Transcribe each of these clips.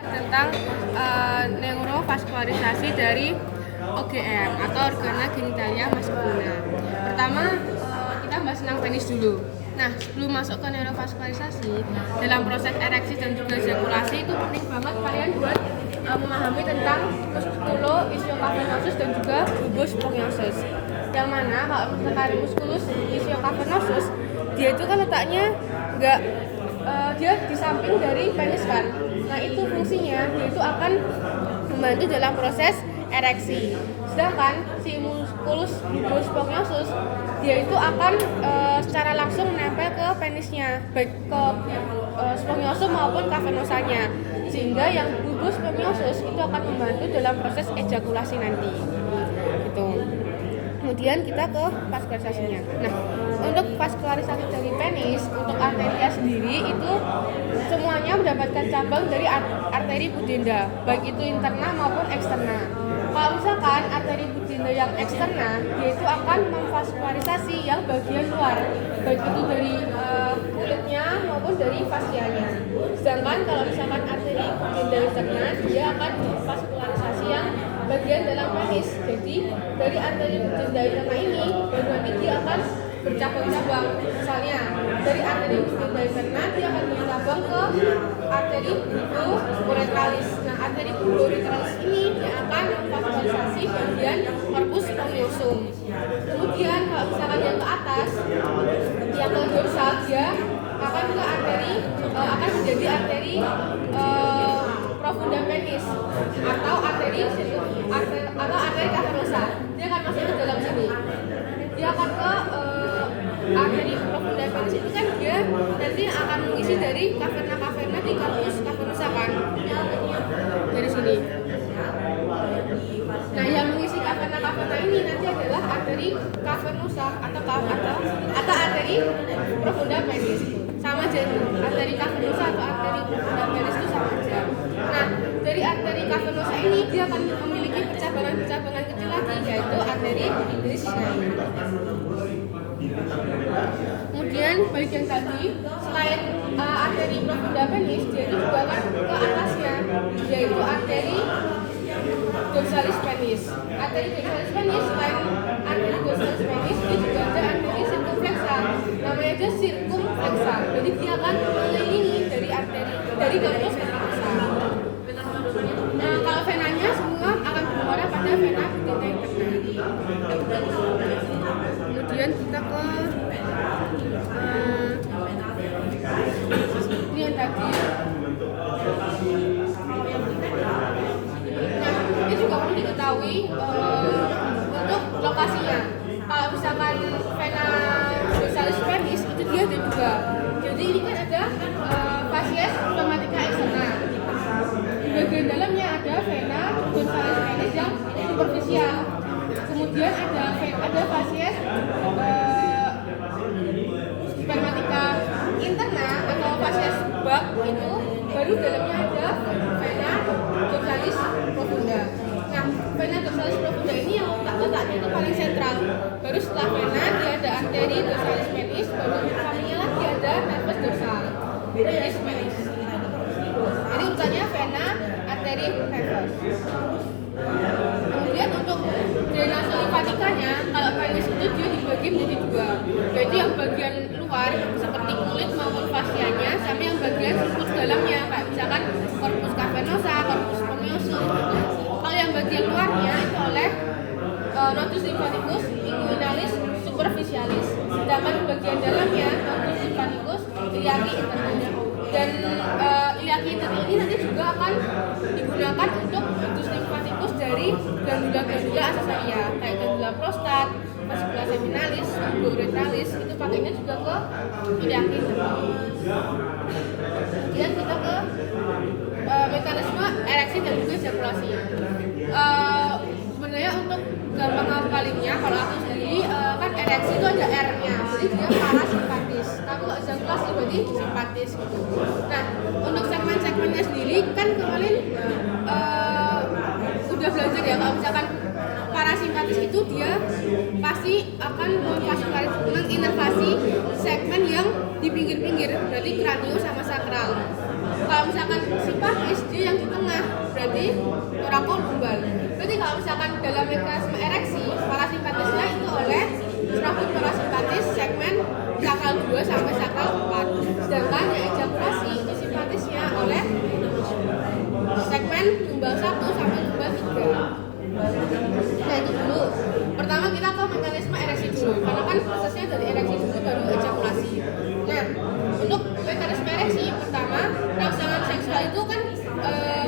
tentang neurovaskularisasi dari OGM atau organa genitalia maskulina. Pertama, kita bahas tentang penis dulu. Nah, sebelum masuk ke neurovaskularisasi, dalam proses ereksi dan juga ejakulasi itu penting banget kalian buat memahami tentang muskulo ischiocavenosus dan juga bulbus spongiosum. Yang mana kalau misalkan musculus ischiocavenosus, dia itu kan letaknya dia di samping dari penis kan. Nah, itu fungsinya dia itu akan membantu dalam proses ereksi. Sedangkan si musculus bulbus spongiosum dia itu akan secara langsung menempel ke penisnya, baik ke spongiosum maupun cavernosanya. Sehingga yang bulbus spongiosum itu akan membantu dalam proses ejakulasi nanti. Gitu. Kemudian kita ke vaskularisasinya. Nah, untuk vaskularisasi dari penis, untuk arteria sendiri itu semuanya mendapatkan cabang dari arteri pudenda, baik itu interna maupun eksterna. Kalau misalkan arteri pudenda yang eksterna, dia itu akan memvaskularisasi yang bagian luar, baik itu dari kulitnya maupun dari fascianya. Sedangkan kalau misalkan arteri pudenda interna, dia akan memvaskularisasi yang bagian dalam penis. Jadi dari arteri pudenda interna ini baru nanti dia akan bercabang-cabang. Misalnya dari arteri pudenda interna dia akan bercabang ke arteri bulbo-uretralis. Nah, arteri bulbo-uretralis ini dia akan memvaskularisasi bagian corpus spongiosum. Kemudian kalau misalkan yang ke atas, yang ke dorsal, dia akan ke arteri akan menjadi arteri profunda penis atau arteri cavernosa. Dia akan masuk ke dalam sini. Dia akan ke arteri profunda penis itu kan dia nanti akan mengisi dari caverna di corpus cavernosa kan. Dari sini. Nah, yang mengisi caverna ini nanti adalah arteri cavernosa atau arteri profunda penis. Sama aja tuh, arteri cavernosa atau arteri profunda penis itu sama aja. Nah, dari arteri cavernosa ini dia akan memiliki percabangan kecil lagi, yaitu arteri Dracena. Kemudian bagian tadi selain arteri profunda penis, dia itu juga akan ke atasnya, yaitu arteri dorsalis penis. Arteri dorsalis penis selain arteri dorsalis penis, dia juga ada arteri circumflexa. Namanya aja circumflexa. Jadi dia akan mengelilingi dari corpus cavernosa. Nah, kalau venanya semua akan bermuara pada vena pudenda interna. Kemudian kita ke ini yang tadi. Nah, ini juga perlu diketahui untuk lokasinya. Kalau misalkan vena dorsalis penis itu dia ada dua. Jadi ini kan ada fascies pneumatica externa. Di bagian dalamnya ada vena dorsalis penis yang superficial. Kemudian ada fascies pneumatica interna atau fascies bak itu baru dalamnya ada vena dorsalis profunda. Nah, vena dorsalis profunda ini yang letaknya itu paling sentral. Baru setelah vena dia ada arteri dorsalis penis, baru sampingnya lagi ada nervus dorsal. Penis penis. Jadi urutannya vena, arteri, nervus. Kemudian untuk drainase limfatikanya, kalau penis itu dia dibagi menjadi dua, yaitu yang bagian luar seperti kulit maupun fascianya, sama yang bagian struktur dalamnya, kayak misalkan corpus cavernosa, corpus spongiosum. Kalau yang bagian luarnya itu oleh nodus lymphaticus inguinalis superficialis, sedangkan bagian dalamnya nodus lymphaticus iliaci internalis. Dan iliaci internalis ini nanti juga akan digunakan untuk nodus lymphaticus dari glandula-glandula aksesoria kayak glandula prostat, vascula seminalis, bulbo-uretralis, itu pakainya juga ke iliaci internalis. Kemudian kita ke mekanisme ereksi dan juga ejakulasi. Sebenarnya untuk gampang ngapalinnya, kalau aku sendiri kan ereksi itu ada R-nya, jadi dia parasimpatis. Tapi kalau ejakulasi berarti simpatis gitu. Nah, untuk segmen-segmennya sendiri kan kemarin udah belajar ya, kalau misalkan parasimpatis itu dia pasti akan menginervasi segmen yang di pinggir-pinggir, berarti kranio sama sakral. Kalau misalkan simpatis dia yang di tumbal 1 sampai tumbal 3. Nah itu dulu. Pertama kita ke mekanisme ereksi dulu, karena kan prosesnya dari ereksi dulu baru ejakulasi. Nah untuk mekanisme ereksi pertama, rangsangan seksual itu kan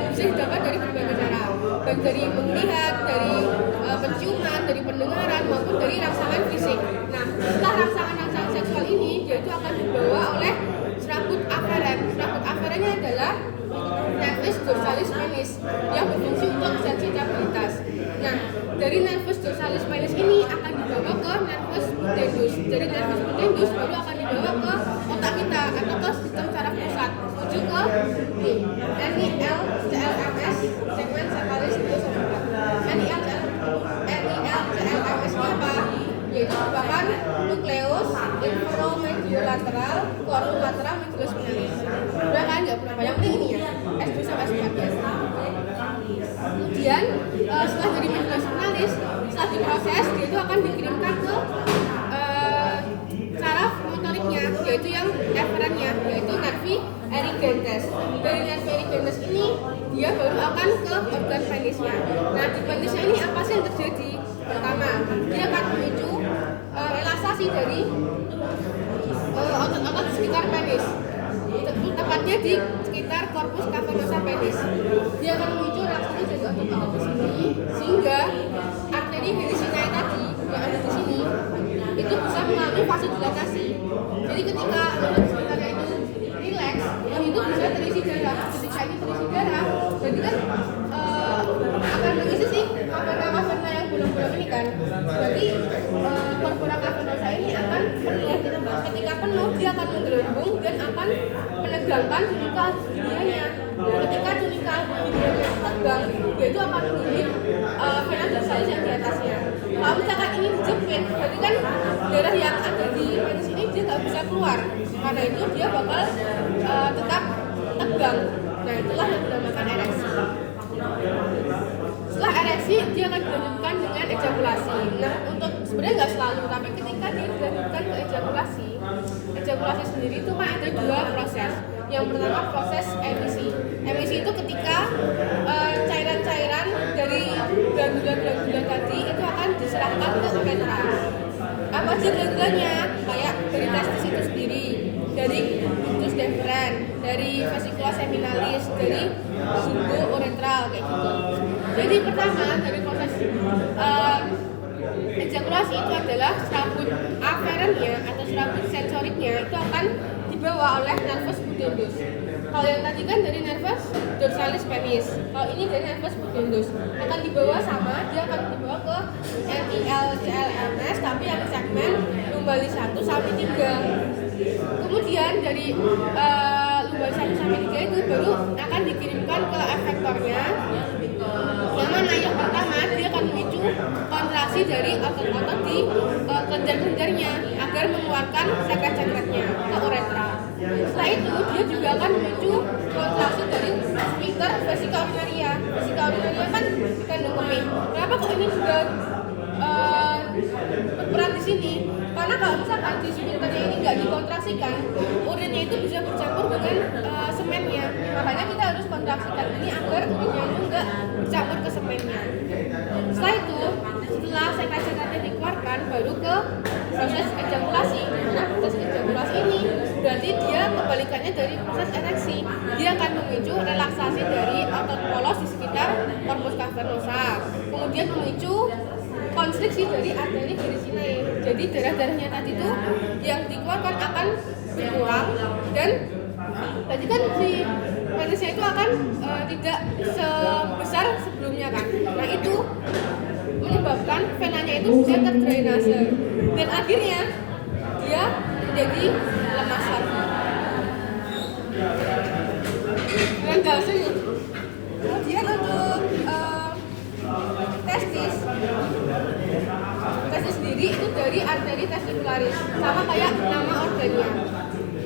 bisa didapat dari berbagai cara, baik dari melihat, dari penciuman, dari pendengaran maupun dari rangsangan fisik. Nah setelah rangsangan seksual ini dia itu akan dibawa oleh serabut aferen. Serabut aferennya adalah nervus dorsalis penis yang berfungsi untuk sensitivitas. Nah, dari nervus dorsalis penis ini akan dibawa ke nervus pudendus. Dari nervus pudendus baru akan dibawa ke otak kita atau ke sistem saraf pusat, menuju ke NIL-CLMS segmen cefalis cerebral. NIL-CLMS ini apa? Yaitu merupakan nukleus inferomediolateral corpus lateral medulus spinalis. Udah kan nggak berapa, yang penting ini ya S2 sampai S4. Kemudian setelah dari medulus spinalis, setelah diproses dia itu akan dikirimkan ke saraf motoriknya, yaitu yang efferentnya, yaitu nervi erigentes. Dari nervi erigentes ini dia baru akan ke organ penisnya. Nah di penisnya ini apa sih yang terjadi? Pertama, dia akan memicu relaksasi dari otot-otot sekitar penis, tepatnya di sekitar corpus cavernosa penis. Dia akan memicu relaksasi dari otot-otot di sini, sehingga arteri Meniscinae tadi yang ada di sini itu bisa mengalami fase dilatasi. Jadi ketika otot sekitarnya itu rileks, itu bisa terisi darah. Ketika ini terisi darah, jadi kan akan mengisi sih kaverna yang bolong-bolong ini kan. Jadi corpora cavernosa ini akan penuh. Ketika penuh dia akan menggelembung dan akan menegangkan tunika dunianya. Ketika tunika dunianya tegang, dia itu akan menunjuk vena dorsalis yang di atasnya. Kalau misalkan ini dijepit, berarti kan darah yang ada di penis ini dia nggak bisa keluar. Karena itu dia bakal tetap tegang. Nah itulah yang dinamakan ereksi. Setelah ereksi dia akan dilanjutkan dengan ejakulasi. Nah untuk sebenarnya nggak selalu, tapi ketika dia dilanjutkan ke ejakulasi sendiri itu kan ada dua proses. Yang pertama proses emisi. Emisi itu ketika cairan-cairan dari glandula-glandula tadi itu akan diserahkan ke uretra. Apa aja glandulanya? Kayak dari testis itu sendiri, dari ductus deferens, dari vesicula seminalis, dari bulbo uretral kayak gitu. Jadi pertama dari proses ejakulasi itu adalah serabut aferennya atau serabut sensoriknya itu akan dibawa oleh nervus pudendus. Kalau yang tadi kan dari nervus dorsalis penis, kalau ini dari nervus pudendus akan dibawa sama, dia akan dibawa ke NIL-CLMS tapi yang segmen lumbalis 1 sampai 3. Kemudian dari lumbalis 1 sampai 3 itu baru akan dikirimkan ke efektornya. Yang mana yang pertama dia akan memicu kontraksi dari otot-otot di kelenjar-kelenjarnya agar mengeluarkan sekret-sekretnya ke uretra. Setelah itu dia juga akan memicu kontraksi dari sphincter vesica urinaria. Vesica urinaria kan kandung kemih. Kenapa kok ini juga berperan di sini? Karena kalau misalkan di sphincternya ini nggak dikontraksikan, urinnya itu bisa bercampur dengan semennya. Makanya kita harus kontraksikan ini agar urinnya itu nggak bercampur ke semennya. Setelah itu, setelah sekret-sekretnya dikeluarkan, baru ke proses ejakulasi. Nah, proses ejakulasi ini berarti dia kebalikannya dari proses ereksi. Dia akan memicu relaksasi dari otot polos di sekitar corpus cavernosa. Kemudian memicu konstriksi dari arteri Meniscinae. Jadi darah-darahnya tadi itu yang dikeluarkan akan berkurang dan tadi kan si penisnya itu akan tidak sebesar sebelumnya kan. Nah itu menyebabkan venanya itu bisa terdrainase dan akhirnya dia menjadi lemas lagi. Dan hasilnya kemudian untuk testis sendiri itu dari arteri testicularis sama kayak nama organnya.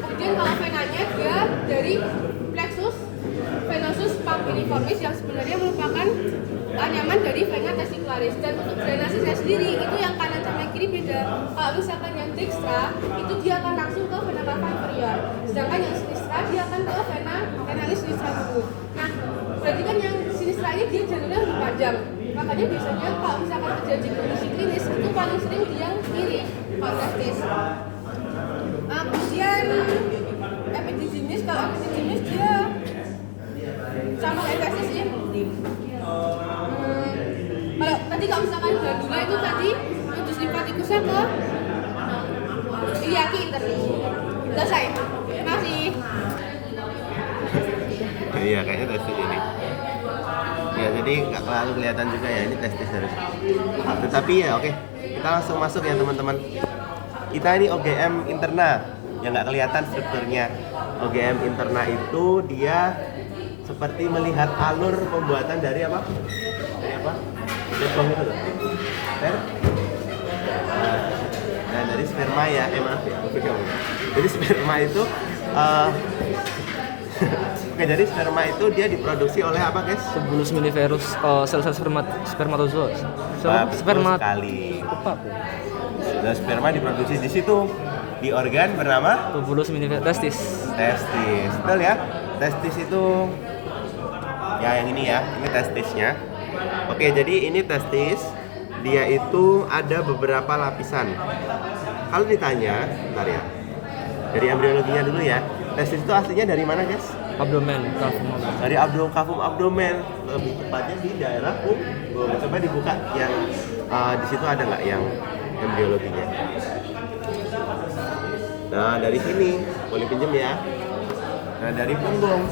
Kemudian kalau venanya dia dari plexus venosus papilliformis yang sebenarnya merupakan anyaman dari vena testicularis. Dan untuk drainasenya sendiri itu yang kanan sama yang kiri beda. Kalau misalkan yang dextra itu dia akan langsung ke vena cava inferior, sedangkan yang sinistra dia akan ke vena renalis sinistra dulu. Nah berarti kan yang sinistra ini panjang. Makanya biasanya kalau misalkan terjadi kondisi klinis itu paling sering dia yang kiri kalau testis. Kemudian epididymis, kalau epididymis dia sama kayak testis sih. Kalau misalkan glandula itu tadi nodus limfatikusnya ke iliaki interni. Selesai. Terima kasih. Iya, kayaknya testis ini. Ya, jadi nggak terlalu kelihatan juga ya, ini testis harus. Tetapi ya oke, kita langsung masuk ya teman-teman. Kita ini OGM interna, yang nggak kelihatan strukturnya. OGM interna itu dia seperti melihat alur pembuatan dari apa? Dari apa? Lebong itu loh. Nah, dari sperma ya, maaf ya. Jadi sperma itu Oke, jadi sperma itu dia diproduksi oleh apa, guys? Tubulus milliferus, sel-sel spermatozoa. Sperma sekali. Dan sperma diproduksi di situ di organ bernama Tubulus milliferus testis. Testis, betul ya? Testis itu ya yang ini ya, ini testisnya. Oke, jadi ini testis. Dia itu ada beberapa lapisan. Kalau ditanya, bentar ya. Dari embriologinya dulu ya. Testis itu aslinya dari mana, guys? Abdomen, kafum. Dari kafum abdomen, lebih tepatnya di daerah punggung. Coba dibuka yang di situ ada nggak yang embriologinya? Nah, dari sini boleh pinjem ya. Nah, dari punggung.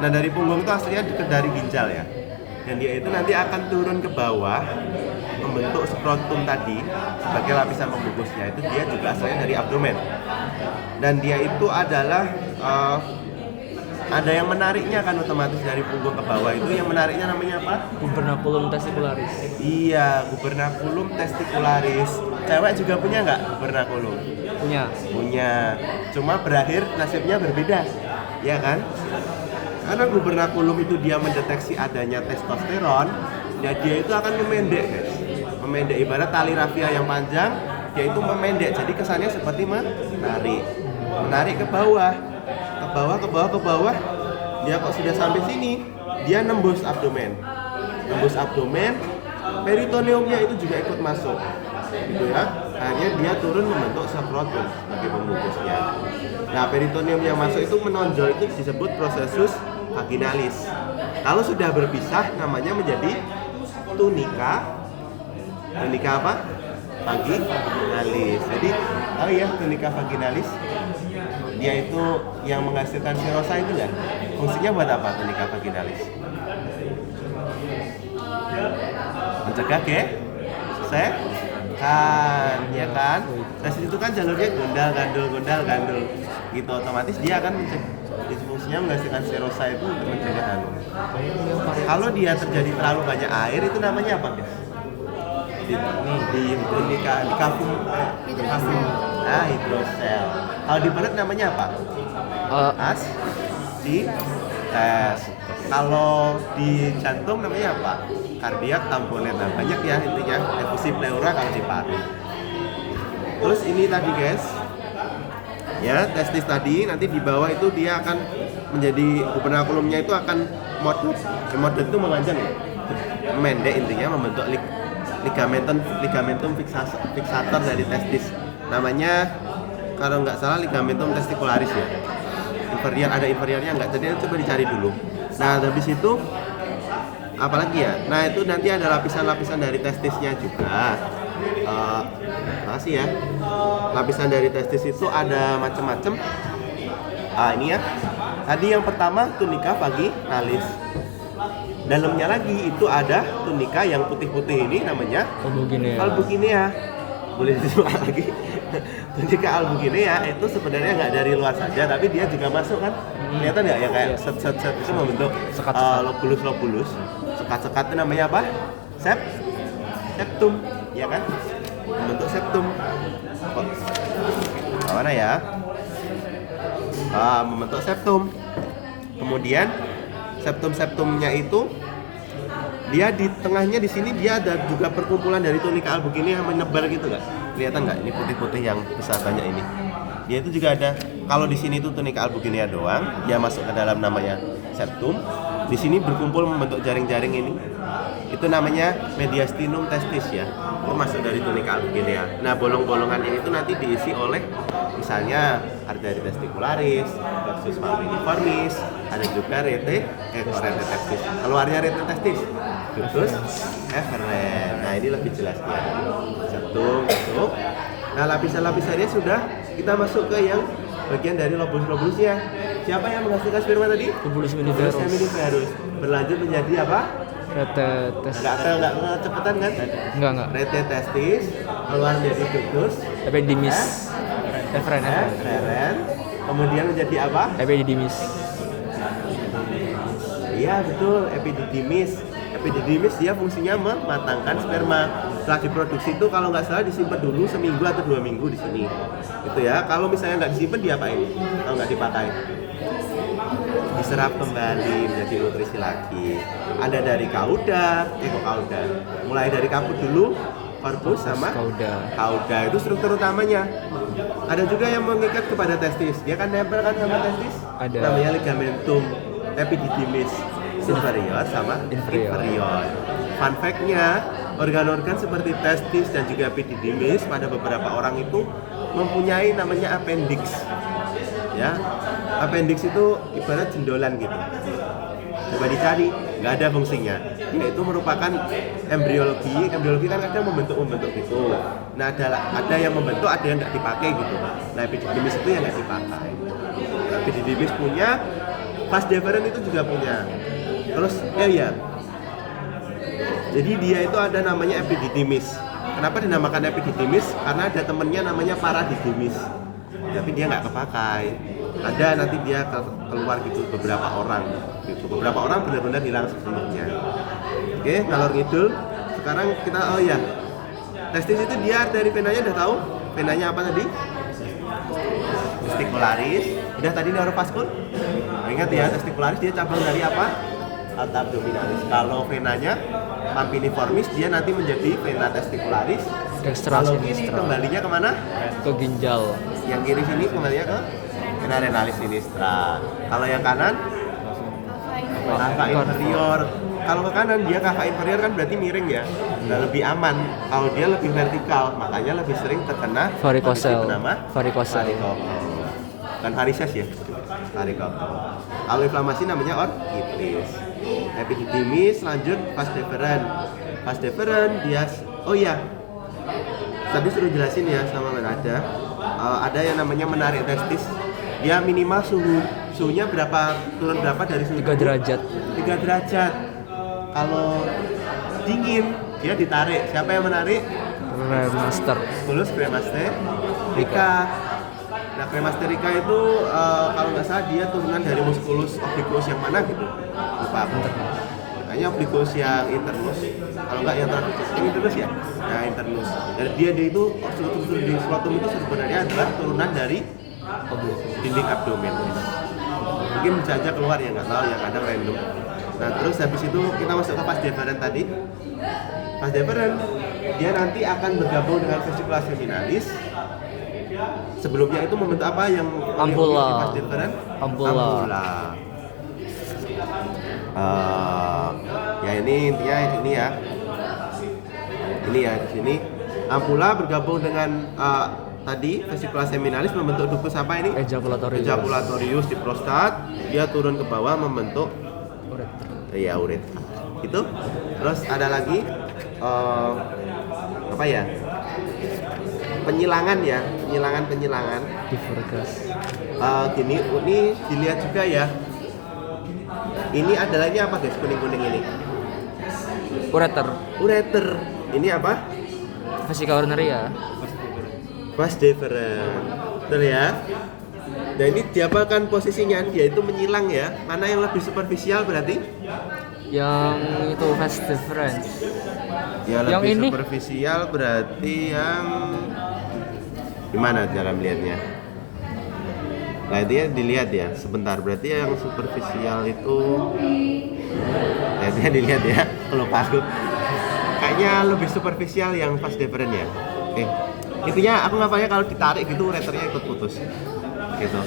Nah, dari punggung itu aslinya dari ginjal ya. Dan dia itu nanti akan turun ke bawah membentuk skrotum tadi sebagai lapisan pembungkusnya. Itu dia juga asalnya dari abdomen. Dan dia itu adalah ada yang menariknya kan otomatis dari punggung ke bawah itu, yang menariknya namanya apa? Gubernaculum testicularis. Iya, gubernaculum testicularis. Cewek juga punya nggak gubernaculum? Punya. Cuma berakhir nasibnya berbeda, ya kan? Karena gubernaculum itu dia mendeteksi adanya testosteron, ya dia itu akan memendek, guys. Memendek, ibarat tali rafia yang panjang, dia itu memendek. Jadi kesannya seperti menarik ke bawah. Ke bawah. Dia kok sudah sampai sini, dia nembus abdomen. Peritoneumnya itu juga ikut masuk. Gitu ya. Akhirnya dia turun membentuk skrotum sebagai pembungkusnya. Nah, peritoneum yang masuk itu menonjol, itu disebut prosesus vaginalis. Kalau sudah berpisah namanya menjadi tunika apa? Vaginalis. Jadi, tunika vaginalis dia itu yang menghasilkan serosa itu ya. Fungsinya buat apa tunika vaginalis? Mencegah kan, ya kan? Testis itu kan jalurnya gondal gandul gitu, otomatis dia akan fungsinya menghasilkan serosa itu untuk mencegah hamil. Kalau dia terjadi terlalu banyak air itu namanya apa, guys? Di kafum hidrosel. Kalau di perut namanya apa? Tes. Kalau di jantung namanya apa? Kardiak tamponet. Nah, banyak ya intinya. Efusi pleura kalau di paru. Terus ini tadi, guys, ya testis tadi, nanti di bawah itu dia akan menjadi gubernaculumnya itu akan modut. Modut itu memanjang ya, memendek, intinya membentuk ligamentum fixator dari testis. Namanya kalau nggak salah ligamentum testicularis ya. Inferior, ada inferiornya nggak? Jadi coba dicari dulu. Nah, habis itu apalagi ya? Nah, itu nanti ada lapisan-lapisan dari testisnya juga. Makasih ya. Lapisan dari testis itu ada macam-macam. Ini ya. Tadi yang pertama tunika vaginalis. Dalamnya lagi itu ada tunika yang putih-putih ini namanya albuginea. Boleh disebut lagi. Tunika albuginea itu sebenarnya nggak dari luar saja, tapi dia juga masuk kan. Kelihatan nggak ya, kayak set itu membentuk lobulus. Sekat-sekat itu namanya apa? Septum, ya kan? Membentuk septum. Mana ya? Membentuk septum. Kemudian septumnya itu dia di tengahnya di sini dia ada juga perkumpulan dari tunika albuginea yang menyebar gitu nggak? Kelihatan nggak? Ini putih-putih yang besar banyak ini. Dia itu juga ada. Kalau di sini itu tunika albuginea doang, dia masuk ke dalam namanya septum. Di sini berkumpul membentuk jaring-jaring ini. Itu namanya mediastinum testis ya. Itu masuk dari tunica albuginea. Nah, bolong-bolongan ini tuh nanti diisi oleh misalnya arteria testicularis, plexus falciformis, ada juga rete testis. Keluarnya rete testis, ductus efferens. Nah, ini lebih jelas ya. Satu. Nah, lapisan-lapisannya sudah, kita masuk ke yang bagian dari lobulus-lobulusnya. Siapa yang menghasilkan sperma tadi? Tubulus Tubulus seminiferus. seminiferus. Berlanjut menjadi apa? Rete tes. Enggak cepetan kan? Enggak. Rete testis, keluar menjadi ductus Epididymis. Efren. efferens. Kemudian menjadi apa? Epididymis. Iya betul, epididymis. Epididymis dia fungsinya mematangkan sperma. Setelah diproduksi itu kalau nggak salah disimpan dulu seminggu atau 2 minggu di sini. Gitu ya. Kalau misalnya nggak disimpan diapain? Kalau nggak dipakai? Diserap kembali menjadi nutrisi lagi. Ada dari kauda, kauda. Mulai dari kaput dulu, corpus sama kauda itu struktur utamanya. Ada juga yang mengikat kepada testis. Dia kan nempel kan sama testis. Ada. Namanya ligamentum epididymis superior sama inferior. Fun fact-nya, organ-organ seperti testis dan juga epididymis pada beberapa orang itu mempunyai namanya appendix. Ya, appendix itu ibarat jendolan gitu. Coba dicari, nggak ada fungsinya. Yaitu merupakan embriologi kan kadang membentuk gitu. Nah, ada yang membentuk, ada yang nggak dipakai gitu. Nah, epididymis itu yang nggak dipakai. Epididymis punya, vas deferens itu juga punya. Terus, ya. Jadi dia itu ada namanya epididymis. Kenapa dinamakan epididymis? Karena ada temennya namanya paradidymis. Tapi dia nggak kepakai. Ada nanti dia keluar gitu beberapa orang gitu. Beberapa orang benar-benar hilang sepenuhnya. Oke, ngalor ngidul. Sekarang kita testis itu dia dari venanya udah tahu. Venanya apa tadi? Testicularis. Udah tadi neurovascul. Ingat ya, testicularis dia cabang dari apa? Alta abdominalis. Kalau venanya pampiniformis dia nanti menjadi vena testicularis. Kalau kiri kembalinya kemana? Ke ginjal. Yang kiri sini kembalinya ke vena renalis sinistra. Kalau yang kanan cava inferior. Kalau ke kanan dia cava inferior kan berarti miring ya. Nah, lebih aman. Kalau dia lebih vertikal, makanya lebih sering terkena Varicocele. Varicocele. Kan varises ya. Varicocele. Kalau inflamasi namanya orchitis. Epididymis, lanjut vas deferens. Vas deferens dia tadi suruh jelasin ya sama ada yang namanya menarik testis. Dia minimal suhunya turun berapa dari suhu 3 derajat. 3 derajat. Kalau dingin dia ditarik. Siapa yang menarik? Cremaster. Tulus cremasterika. Nah, cremasterika itu kalau nggak salah dia turunan dari musculus obliquus yang mana gitu. Lupa aku. Makanya obliquus yang internus. Kalau nggak yang trapezius, yang internus ya. Nah, internus. Dan dia itu struktur di skrotum itu sebenarnya adalah turunan dari dinding abdomen. Mungkin bisa aja keluar ya, nggak tahu ya, kadang random. Nah, terus habis itu kita masuk ke vas deferens tadi. Vas deferens dia nanti akan bergabung dengan vesicula seminalis. Sebelumnya itu membentuk apa yang ampula. Vas deferens? Ampula. Ya ini intinya ini ya di sini ampula bergabung dengan tadi vesicula seminalis membentuk ductus apa ini? Ejaculatorius di prostat. Dia turun ke bawah membentuk uretra. Itu. Terus ada lagi apa ya? Penyilangan. Divergas. Gini, ini dilihat juga ya. Ini adalah ini apa guys? Kuning-kuning ini. Ureter. Ini apa? Vesica urinaria. Vas deferens. Betul ya? Nah, ini diapakan posisinya? Dia itu menyilang ya. Mana yang lebih superficial berarti? Yang itu vas deferens. Yang Yang lebih ini? superficial berarti yang gimana cara melihatnya? Nah, itu ya dilihat ya. Sebentar, berarti yang superficial itu dia dilihat ya. Lupa aku. Kayaknya lebih superficial yang vas deferens ya. Intinya aku ngapanya kalau ditarik gitu ureternya ikut putus. Gitu.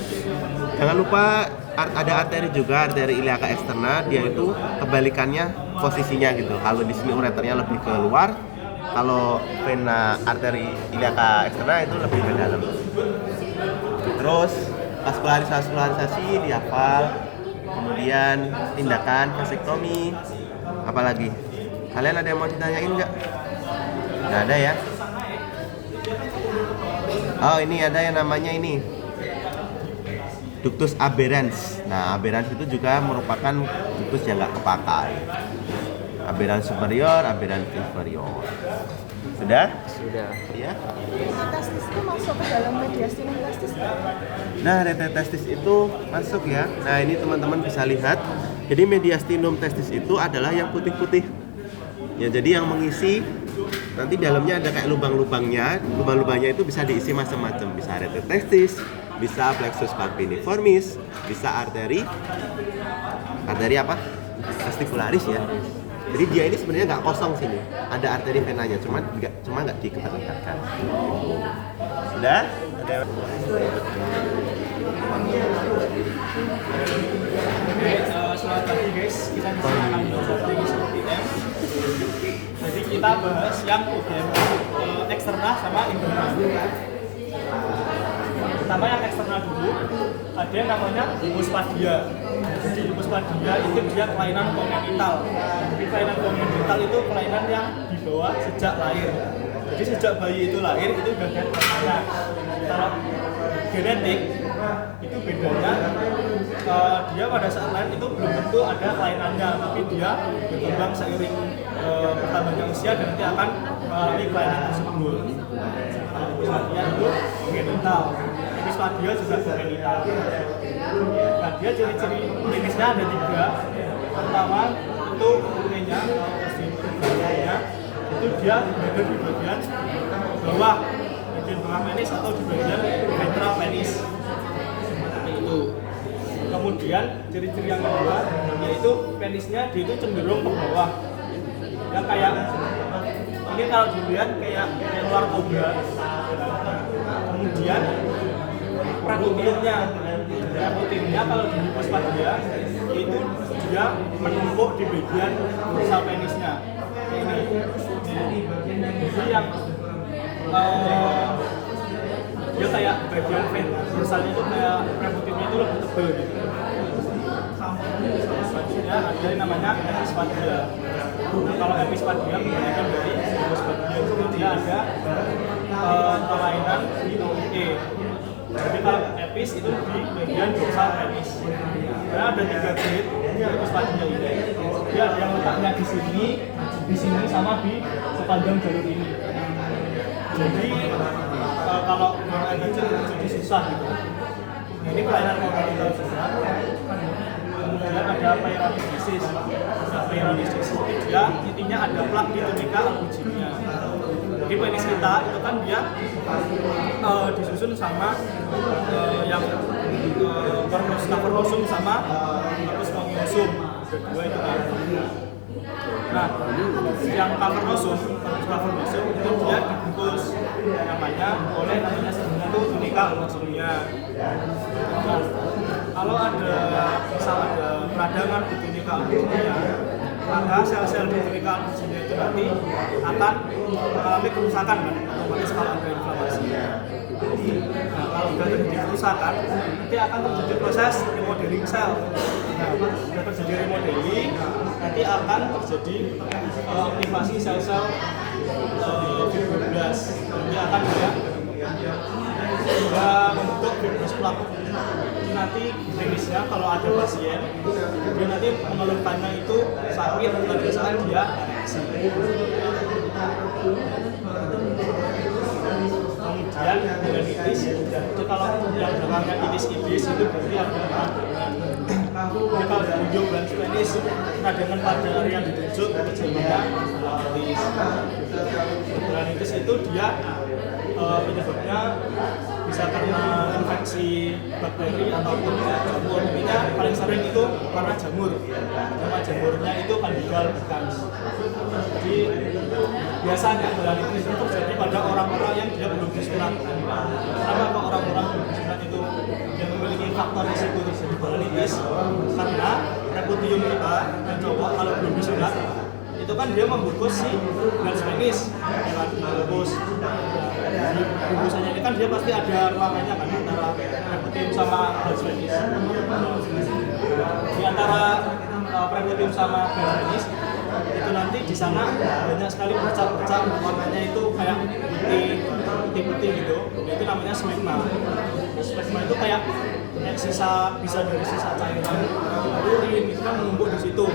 Jangan lupa ada arteri juga, arteri iliaca externa, dia itu kebalikannya posisinya gitu. Kalau di sini ureternya lebih keluar, kalau vena arteri iliaca externa itu lebih ke dalam. Terus vaskularisasi dihafal, kemudian tindakan vasektomi, apalagi kalian ada yang mau ditanyain nggak? Nggak ada ya? Oh, ini ada yang namanya ini ductus aberrans. Nah, aberrans itu juga merupakan ductus yang nggak kepakai. Aberrans superior, aberrans inferior. Sudah? Sudah. Ya. Testis itu masuk ke dalam mediastinum testis nggak? Nah, rete testis itu masuk ya. Nah, ini teman-teman bisa lihat. Jadi mediastinum testis itu adalah yang putih-putih. Ya, jadi yang mengisi nanti dalamnya ada kayak lubang-lubangnya. Lubang-lubangnya itu bisa diisi macam-macam. Bisa rete testis, bisa plexus papiniformis, bisa arteri apa? Testicularis ya. Jadi dia ini sebenarnya nggak kosong sini. Ada arteri venanya, cuma nggak diketat-kekatkan. Sudah? Ada. Selamat pagi guys, kita di sini akan belajar teknis UGM. Jadi kita bahas yang UGM eksternal sama internal. Pertama yang eksternal dulu, ada yang namanya hipospadia. Jadi hipospadia itu dia kelainan kongenital. Jadi kelainan kongenital itu kelainan yang dibawa sejak lahir. Jadi sejak bayi itu lahir itu udah ada kelainannya. Kalau genetik itu bedanya dia pada saat lahir itu belum tentu ada kelainannya, tapi dia berkembang seiring bertambahnya usia dan nanti akan mengalami kelainan tersebut. Hipospadia itu kongenital. Hipospadia juga kongenital. Nah, dia ciri-ciri klinisnya ada 3. Pertama itu urinya, itu dia berada di bagian bawah penis atau di bagian ventral penis. Seperti itu. Kemudian ciri-ciri yang kedua yaitu penisnya dia itu cenderung ke bawah. Ya kayak ini kalau dilihat kayak ular kobra. Kemudian Proteinnya kalau di hipospadia itu dia menumpuk di bagian dorsal penisnya. Ini. Jadi yang dia kayak bagian dorsalnya itu kayak proteinnya itu lebih tebal gitu. Selanjutnya ada yang namanya epispadia. Nah, kalau epispadia kebanyakan dari hipospadia itu dia ada kelainan di E. Jadi kalau epis itu di bagian dorsal penis. Karena ada 3 grade epispadia ini. Dia ada yang letaknya di sini sama di sepanjang jalur ini. Jadi kalau orang kecil jadi susah gitu. Ini kelainan kongenital juga. Kemudian ada peyroniesis. Peyroniesis itu dia intinya ada plak di tunika albuginnya. Jadi penis kita itu kan dia disusun sama yang corpus cavernosum sama corpus spongiosum. Kedua itu kan. Nah, yang cavernosum itu dia dibungkus namanya itu tunika albuginnya. Nah, kalau misal ada peradangan di tunika albuginnya, maka sel-sel di tunika albuginnya itu nanti akan mengalami kerusakan kan, otomatis kalau ada inflamasi. Nah, kalau sudah terjadi kerusakan, nanti akan terjadi proses remodeling sel. Nah, sudah terjadi remodeling, nanti akan terjadi aktivasi sel-sel fibroblast. Nanti akan dia membentuk fibroblast. Nanti jenisnya kalau ada pasien, dia nanti mengeluhkannya itu sakit pada saat dia ereksi. Kemudian hidatitis, itu kalau yang belakangnya itis itu berarti ada peradangan. Jadi kalau di ujung dan penis peradangan pada area yang ditunjuk itu namanya hidatitis. Hidatitis itu dia penyebabnya bisa karena infeksi bakteri ataupun jamur. Intinya paling sering itu karena jamur. Nama jamurnya itu Candida albicans. Jadi biasanya hidatitis itu terjadi pada orang-orang yang dia belum disunat. Kenapa kok orang-orang belum disunat itu yang memiliki faktor risiko terjadi hidatitis? penis karena reputium kita yang cowok kalau belum disunat itu kan dia membungkus si garis penis dengan membungkus bungkusannya ini kan dia pasti ada ruangannya kan antara reputium sama garis penis. Di antara reputium sama garis penis itu nanti di sana banyak sekali bercak-bercak warnanya itu kayak putih gitu. Itu namanya smegma. Smegma itu kayak sisa bisa dari sisa cairan urin itu kan menumpuk di situ.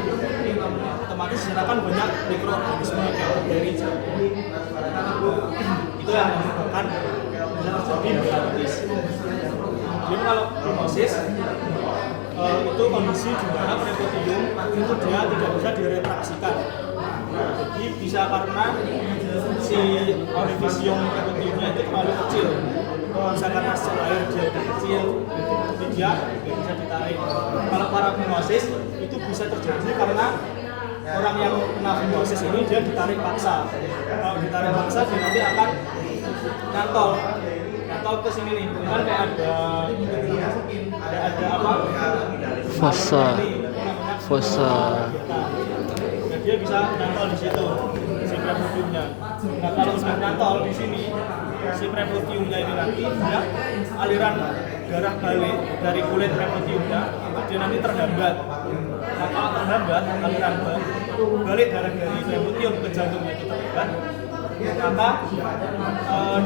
Otomatis di sana kan banyak mikroorganisme kayak bakteri. Itu yang menyebabkan terjadi hepatitis. Jadi kalau fibrosis itu kondisi di mana reputium itu dia tidak bisa diretraksikan. Jadi bisa karena si orifisium reputiumnya itu terlalu kecil. Bisa karena sel air dia udah kecil, jadi dia nggak bisa ditarik. Kalau parafimosis itu bisa terjadi karena orang yang kena fimosis ini dia ditarik paksa. Kalau ditarik paksa dia nanti akan nyantol ke sini nih. Ini kan kayak ada apa? Fosa. Nah, dia bisa nyantol di situ si reputiumnya. Nah kalau sudah nyantol di sini si reputiumnya ini nanti dia aliran darah balik dari kulit reputiumnya itu dia nanti terhambat. Nah kalau terhambat aliran balik darah dari reputium ke jantungnya itu terhambat, maka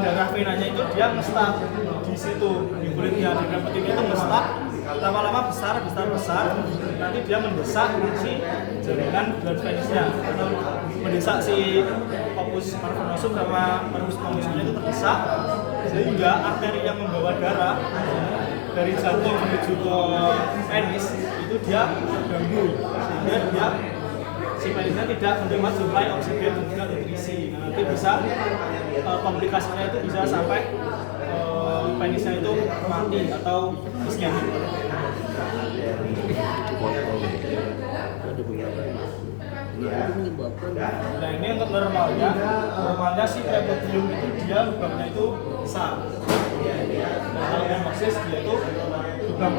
darah venanya itu dia ngestak di situ di kulitnya di reputiumnya itu ngestak lama-lama besar nanti dia mendesak si jaringan garis penisnya atau mendesak si corpus cavernosum sama corpus callosumnya itu terdesak sehingga arteri yang membawa darah dari jantung menuju ke penis itu dia terganggu sehingga dia si penisnya tidak menerima suplai oksigen dan juga nutrisi. Nah, nanti bisa komplikasinya itu bisa sampai penisnya itu mati atau iskemik. Nah ini untuk normalnya si reputium itu dia lubangnya itu besar. Nah kalau hemoksis dia itu lubang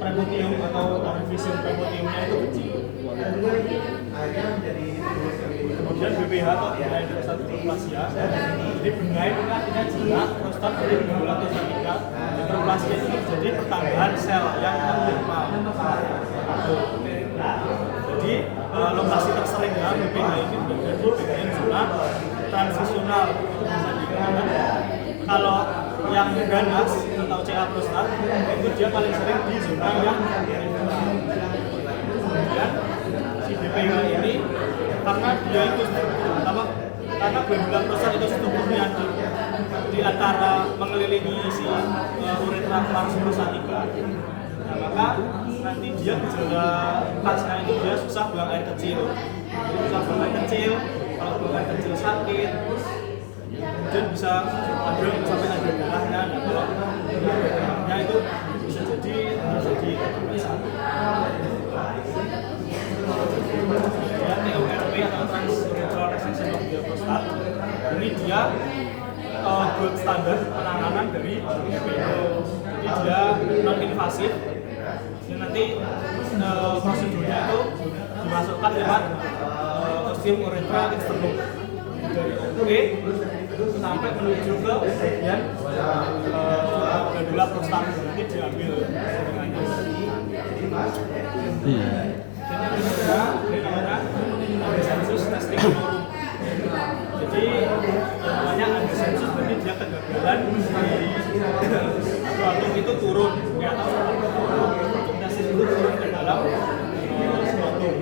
reputium atau orifisium reputiumnya itu kecil. Kemudian BPH atau benai hidraplasia, jadi benai itu artinya jinak, prostat jadi gejala prostatika, hidraplasia itu jadi pertambahan sel yang abnormal. Jadi lokasi tersering dalam BPH ini berada di bagian zona transisional. Kalau yang ganas atau CA prostat itu dia paling sering di zona yang kemudian si BPH ini karena dia itu karena glandular prostat itu strukturnya di antara mengelilingi si uretra pars prostatica. Nah, maka nanti dia gejala khasnya itu dia susah buang air kecil. Kalau buang air kecil sakit, kemudian bisa ada sampai ada darahnya. Nah, kalau darahnya itu bisa jadi terjadi kebebasan. TURP atau transurethral resection of the prostate ini dia gold standar penanganan dari BPH. Jadi dia non invasif. Dan nanti prosedurnya itu dimasukkan lewat ostium uretra externum dari OP sampai menuju ke bagian glandula prostat nanti diambil jaringannya. Ini namanya adsensus testicularum. Jadi namanya adsensus berarti dia kegagalan di skrotum itu turun di atas testis itu turun ke dalam skrotum.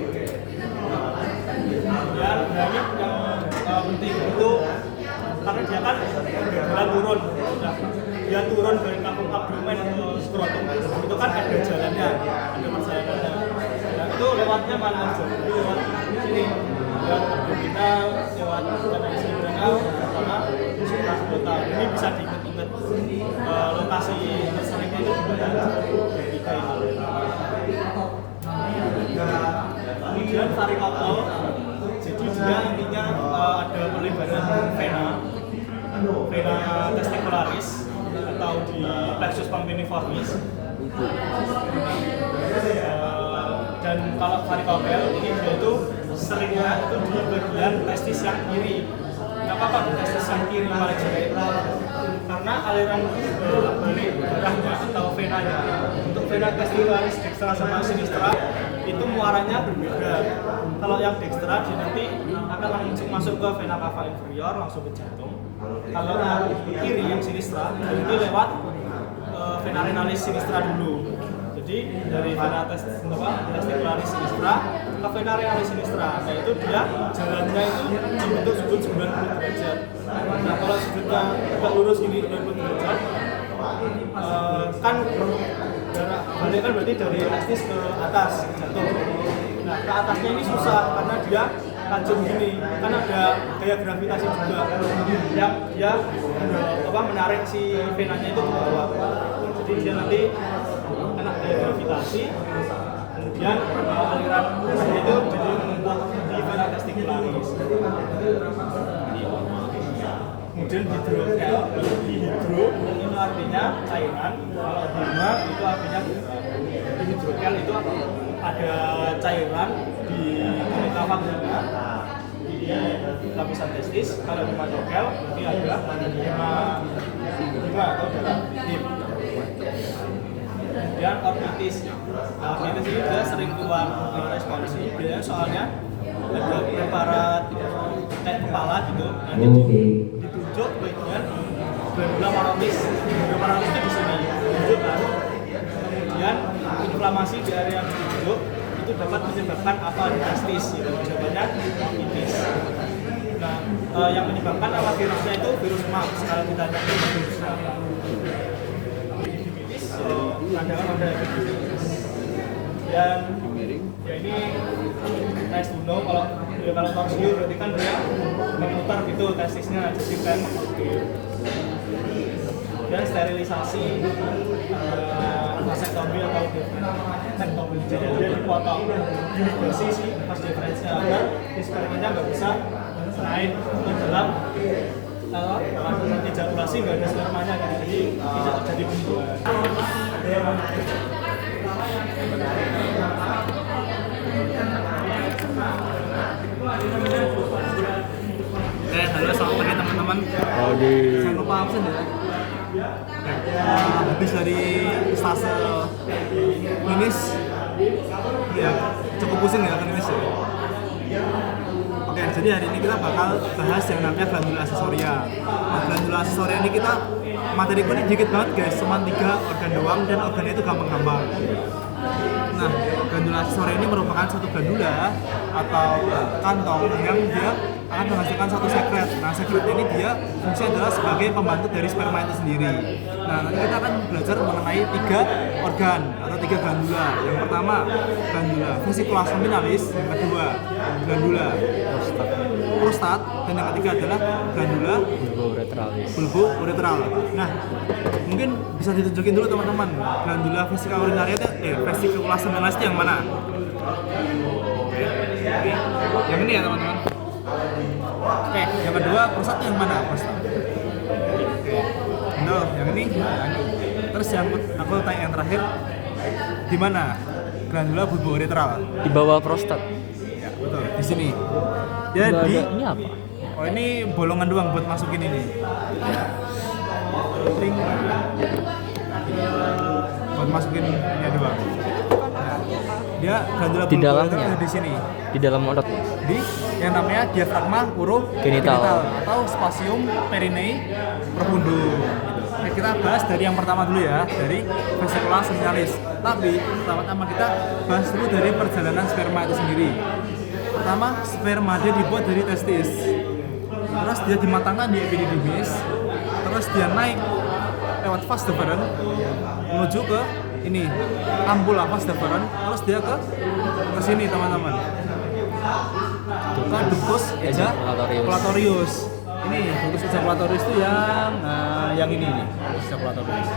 Dan banyak yang penting itu karena dia kan kegagalan turun. Nah, dia turun dari kapung abdomen ke skrotum itu kan ada jalannya, ada perjalanannya. Itu lewatnya mana aja? Itu lewat sini, lewat abdominal, lewat kanal cerebral, sama suprascrotal. Ini bisa diingat-ingat lokasi terseringnya itu juga kita ini. Kemudian varicocele, jadi dia intinya ada pelebaran vena testicularis atau di plexus pamphiliformis. Dan kalau varikokel ini dia itu seringnya itu di bagian testis yang kiri. Kenapa Pak di testis yang kiri paling sering? Karena aliran balik darahnya atau venanya untuk vena testibularis dextra sama sinistra itu muaranya berbeda. Kalau yang dextra dia nanti akan langsung masuk ke vena cava inferior langsung ke jantung. Kalau yang kiri yang sinistra itu lewat vena renalis sinistra dulu. Jadi dari vena testibularis sinistra ke vena renalis sinistra. Nah itu dia jalannya itu membentuk sudut 90 derajat. Nah kalau sudutnya agak lurus ini 90 derajat, kan darah balik kan berarti dari testis ke atas jantung. Nah ke atasnya ini susah karena dia tajam gini, kan ada gaya gravitasi juga yang dia menarik si venanya itu ke bawah. Jadi dia nanti kena gaya gravitasi, kemudian aliran darahnya itu jadi menumpuk di vena testicularis. Kemudian hidrokel, hidro itu artinya cairan, kalau derma itu artinya gerak. Di hidrokel itu ada cairan di cava derma, di lapisan testis. Kalau hematokel ini ada hema atau darah him. Kemudian orbitis. Nah, orbitis ini juga sering keluar responsi, biasanya soalnya ada preparat kayak kepala gitu, nanti ditunjuk bagian glandula parotis. Glandula parotis itu di sini, ditunjuk kan. Kemudian inflamasi di area yang ditunjuk itu dapat menyebabkan apa di testis, gitu. Jawabannya orbitis. Nah, yang menyebabkan apa virusnya itu virus mumps kalau kita cek virusnya. Pandangan pada epididymis. Dan ya ini nice to know kalau torsium berarti kan dia memutar gitu testisnya jadi kayak mengukir. Dan sterilisasi vasektomi atau tektomi, jadi dia dipotong bersih sih pas diferensial agar spermanya nggak bisa naik ke dalam nanti ejakulasi nggak ada spermanya gitu, jadi tidak terjadi pembuahan. Halo selamat pagi teman-teman. Jangan lupa absen ya. Habis dari stase klinis, ya cukup pusing ya klinis ya. Oke, jadi hari ini kita bakal bahas yang namanya glandula aksesoria. Nah, glandula aksesoria ini kita materi kuning dikit banget guys, cuma 3 organ doang dan organnya itu gampang-gampang. Nah, glandula aksesoria ini merupakan satu glandula atau kantong yang dia akan menghasilkan satu sekret. Nah, sekret ini dia fungsinya adalah sebagai pembantu dari sperma itu sendiri. Nah, nanti kita akan belajar mengenai 3 organ atau 3 glandula. Yang pertama, glandula vesicula seminalis, yang kedua, glandula prostat, dan yang ketiga adalah glandula bulbo-uretral. Nah, mungkin bisa ditunjukin dulu teman-teman, glandula vesicula urinaria itu vesicula seminalis itu yang mana? Oke. Yang ini ya teman-teman. Oke, yang kedua prostat yang mana? Prostat. Oke. No, yang ini. Terus yang aku tanya yang terakhir, di mana? Glandula bulbo-uretral. Di bawah prostat. Ya, betul. Di sini. Jadi ini apa? Oh, ini bolongan doang buat masukin ini. Ting. Buat masukin ini doang. Nah, dia glandula Di dalamnya. di sini. Di dalam otot. Di yang namanya diafragma urogenital atau spasium perinei profundo gitu. Nah, kita bahas dari yang pertama dulu ya, dari vesicula seminalis. Tapi pertama-tama kita bahas dulu dari perjalanan sperma itu sendiri. Pertama, sperma dia dibuat dari testis. Terus dia dimatangkan di epididymis. Terus dia naik lewat vas deferens menuju ke ini ampula vas deferens. Terus dia ke sini teman-teman. Ke ductus ejaculatorius. Ini ductus ejaculatorius itu yang ini nih, ductus ejaculatorius.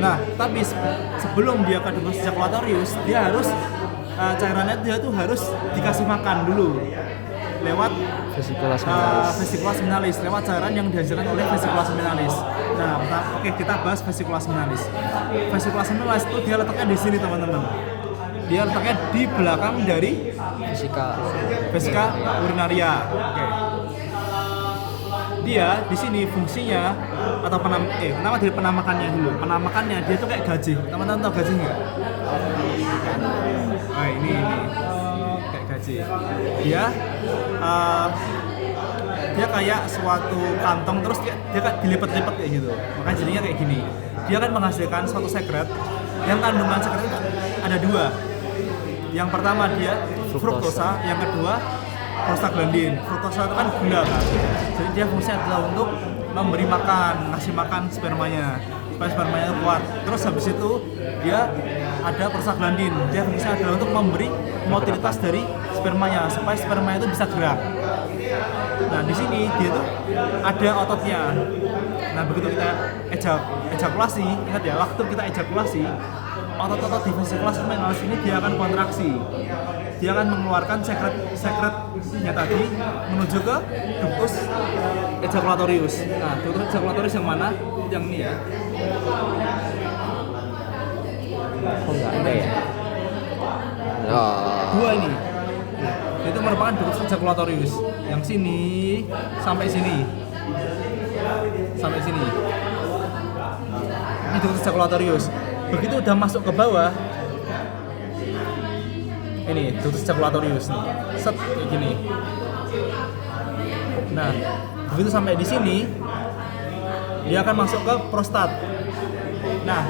Nah, tapi sebelum dia ke ductus ejaculatorius, dia harus cairannya dia tuh harus dikasih makan dulu lewat Vesicula seminalis. vesicula seminalis, lewat cairan yang dihasilkan oleh vesicula seminalis. Nah, oke, kita bahas vesicula seminalis. Vesicula seminalis itu dia letaknya di sini teman-teman. Dia letaknya di belakang dari vesika urinaria. Oke. Dia di sini fungsinya atau nama dari penamakannya dulu. Penamakannya dia tuh kayak gajih. Teman-teman tahu gajih nggak? Nah, ini kayak gajih. Dia kayak suatu kantong terus dia kayak dilipat-lipat kayak gitu. Makanya jadinya kayak gini. Dia akan menghasilkan suatu sekret yang kandungan sekret itu ada 2. Yang pertama dia fruktosa, yang kedua prostaglandin. Fruktosa itu kan gula kan. Jadi dia fungsinya adalah untuk memberi makan, ngasih makan spermanya supaya spermanya kuat. Terus habis itu dia ada prostaglandin. Dia fungsinya adalah untuk memberi motilitas dari spermanya supaya spermanya itu bisa gerak. Nah, di sini dia tuh ada ototnya. Nah, begitu kita ejakulasi, ingat ya, waktu kita ejakulasi, otot-otot di vesicula seminalis ini dia akan kontraksi. Dia akan mengeluarkan sekretnya tadi menuju ke ductus ejaculatorius. Nah, ductus ejaculatorius yang mana? Yang ini ya. Oh enggak ada ya? Dua ini. Itu merupakan ductus ejaculatorius. Yang sini sampai sini. Sampai sini. Ini ductus ejaculatorius. Begitu udah masuk ke bawah, ini ductus ejaculatorius nih, set kayak gini. Nah, begitu sampai di sini, dia akan masuk ke prostat. Nah,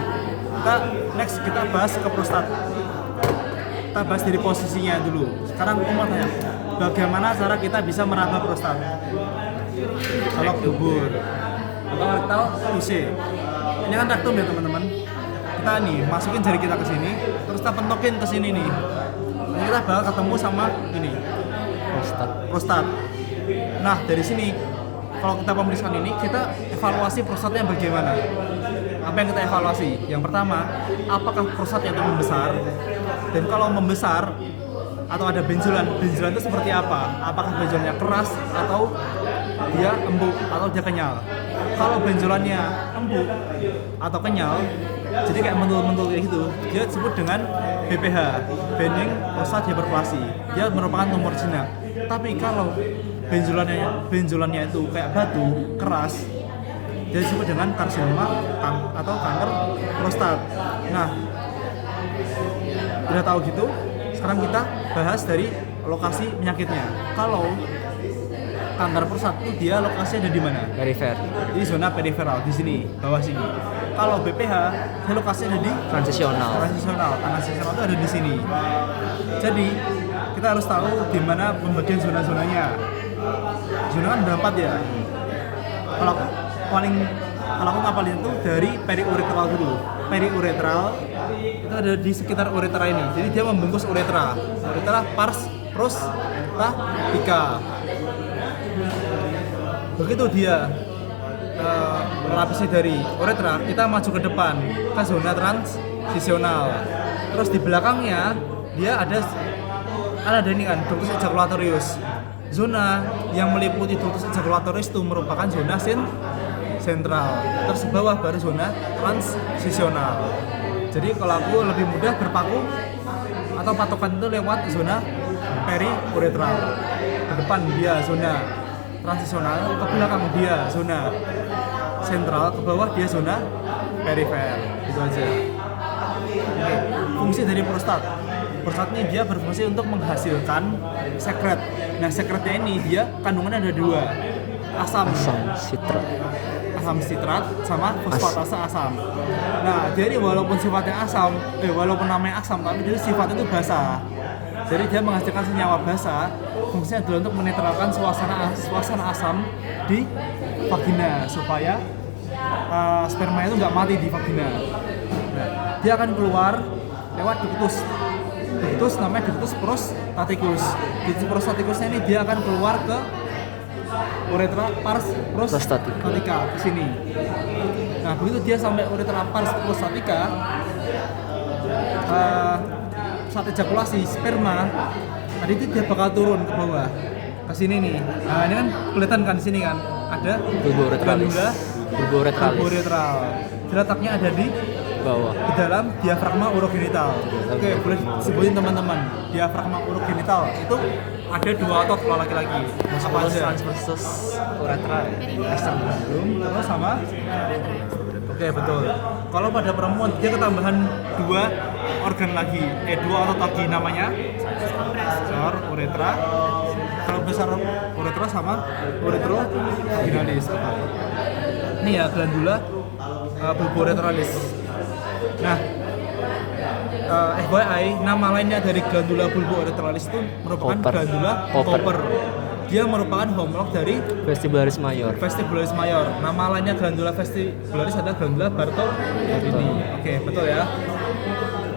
kita bahas ke prostat. Kita bahas dari posisinya dulu. Sekarang aku mau tanya, bagaimana cara kita bisa meraba prostat? Kalau dubur, atau kita tahu UC. Ini kan rektum ya teman-teman. Kita nih masukin jari kita ke sini, terus kita pentokin ke sini nih. Ini kita bakal ketemu sama ini prostat. Nah, dari sini kalau kita pemeriksaan ini, kita evaluasi prostatnya bagaimana? Apa yang kita evaluasi? Yang pertama, apakah prostatnya itu membesar? Dan kalau membesar atau ada benjolan itu seperti apa? Apakah benjolannya keras atau dia empuk atau dia kenyal? Kalau benjolannya empuk atau kenyal, jadi kayak mentul-mentul kayak gitu, dia disebut dengan BPH, benign prostate hyperplasia. Dia merupakan tumor jinak. Tapi kalau benjolannya itu kayak batu, keras, dia disebut dengan karsinoma atau kanker prostat. Nah, udah tahu gitu, sekarang kita bahas dari lokasi penyakitnya. Kalau kanker prostat itu dia lokasinya ada di mana? Perifer. Di zona periferal, di sini, bawah sini. Kalau BPH, dia lokasinya ada di Transisional. Transisional itu ada di sini. Jadi kita harus tahu di mana pembagian zona-zonanya. Zona kan ada 4 ya. Kalau aku ngapalin itu dari periuretral dulu. Periuretral itu ada di sekitar uretra ini. Jadi dia membungkus uretra. Uretra pars prostatica. Begitu dia melapisi dari uretra, kita maju ke depan ke zona transisional. Terus di belakangnya dia ada ini kan ductus ejaculatorius. Zona yang meliputi ductus ejaculatorius itu merupakan zona sentral. Terus di bawah baru zona transisional. Jadi kalau aku lebih mudah berpaku atau patokan itu lewat zona periuretral. Ke depan dia zona transisional, ke belakang dia zona sentral, ke bawah dia zona perifer. Itu aja. Oke. Fungsi dari prostat ini dia berfungsi untuk menghasilkan sekret. Nah, sekretnya ini dia kandungannya ada 2, asam sitrat sama fosfatase asam. Nah, jadi walaupun sifatnya walaupun namanya asam, tapi dia sifatnya itu basa. Jadi dia menghasilkan senyawa basa, fungsinya adalah untuk menetralkan suasana asam di vagina supaya sperma itu nggak mati di vagina. Nah, dia akan keluar lewat ductus namanya ductus prostaticus. Ductus prostaticusnya ini dia akan keluar ke uretra pars prostatica ke sini. Nah, begitu dia sampai uretra pars prostatica, saat ejakulasi sperma tadi itu dia bakal turun ke bawah ke sini nih. Nah ini kan kelihatan kan di sini kan ada Bulbo retralis. glandula Bulbo retralis. bulboretral. Letaknya ada di Bawah. dalam diafragma urogenital. Oke, boleh sebutin teman-teman. Diafragma urogenital itu ada 2 otot kalau laki-laki. Apa aja? Transversus uretra. Eksternum. Terus sama? Oke, betul. Kalau pada perempuan dia ketambahan 2 organ lagi, 2 otot lagi namanya besar uretra. Kalau besar uretra sama uretrovaginalis. Ini ya glandula bulboretralis. Nah, FYI, nama lainnya dari glandula bulboretralis itu merupakan Koper. glandula Koper. koper. Dia merupakan homolog dari Vestibularis major. vestibularis major. Nama lainnya glandula vestibularis adalah glandula Bartolini. Oke, betul ya.